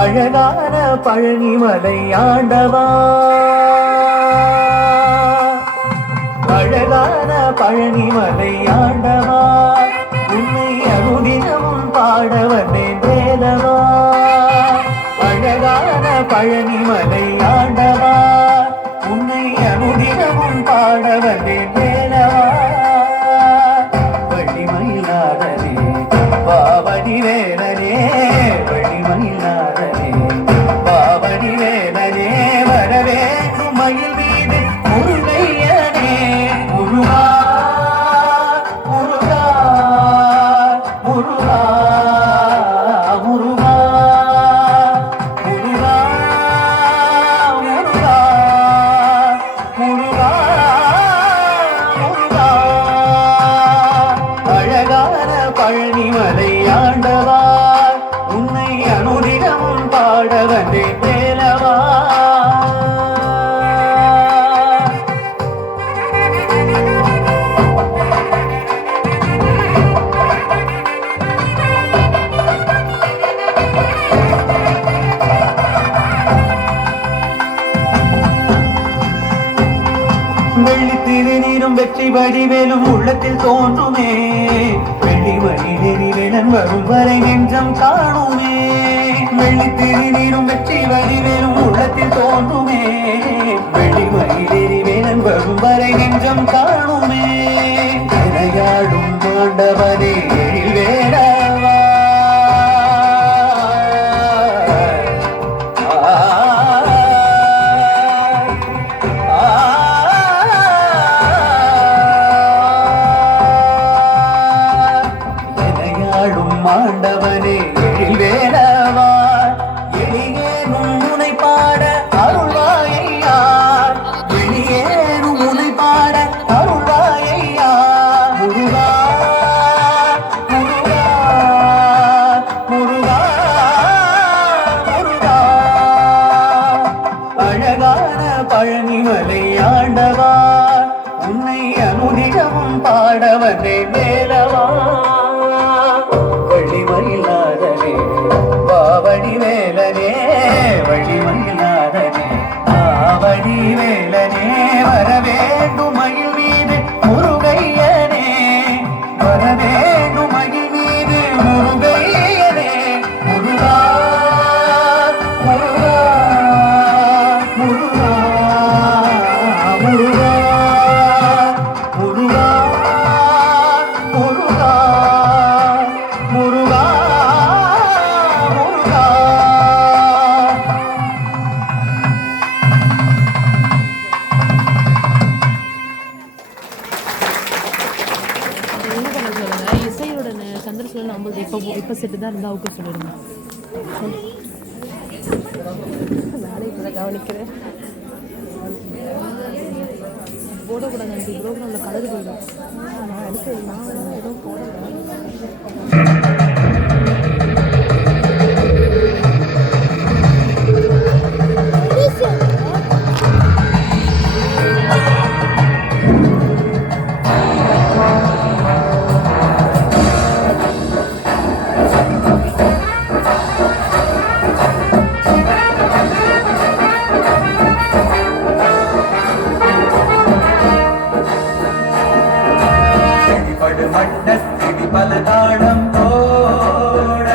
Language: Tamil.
அழகான பழனிமலை ஆண்டவா, அழகான பழனிமலை ஆண்டவா, உன்னை அனுதினமும் பாட வந்தேன் வேலவா. அழகான பழனிமலை ஆண்டவா, உன்னை அனுதினமும் பாட வந்தேன் வேலவா. வள்ளிமயிலாதனே பாவடி வேலனே, வள்ளிமயிலாதனே பாவடி வேலனே, வரவேண்டும் மயில் மீது முருகையனே. முருகா முருகா முருகா முருகா முருகா முருகா முருகா முருகா. அழகான பழனிமலை ஆண்டவா, உன்னை அனுதினமும் பாட வந்தேன் வேலவா. வெள்ளி திருநீரும் வெற்றி வடிவேலும் உள்ளத்தில் தோன்றுமே, வெள்ளி மணிநெறி வேலன் வரும் வரை நெஞ்சம் காணுமே. வெள்ளி திருநீரும் வெற்றி வடிவேலும் உள்ளத்தில் தோன்றுமே, வெள்ளி மணிநெறி வேலன் வரும் வரை நெஞ்சம் காணுமே. விளையாடும் ஆண்டவனே எழில்வேலவா, ஆண்டவனே எழில்வேலவா, எளியேனும் முனை பாட அருள்வாயையா, எளியேனும் முனை பாட அருள்வாயையா. முருகா முருகா முருகா முருகா. அழகான பழனிமலை ஆண்டவா, உன்னை அனுதினமும் பாட வந்தேன் வேலவா. வள்ளிமயிலாதனே பாவடி வேலனே, வள்ளிமயிலாதனே பாவடி வேலனே, வரவேண்டும் மயில் மீது முருகையனே, வரவேண்டும் மயில் மீது முருகையனே. முருகா முருகா முருகா முருகா முருகா முருகா முருகா முருகா. என்ன பண்ண சொல்லுங்க, இசையோட சந்திரசூழல் நம்மளுக்கு இப்போ செட்டு தான் இருந்தால் அவுக்க சொல்லிடுங்க. வேலை இப்போ தான் கவனிக்கிறேன். போடக்கூடாது, அந்த ப்ரோக்ராமில் கலர் போயிடும். நான் அடுத்து நான் எதுவும் போடக்கூடாது. மட்டத்திடி பல தாளம் போட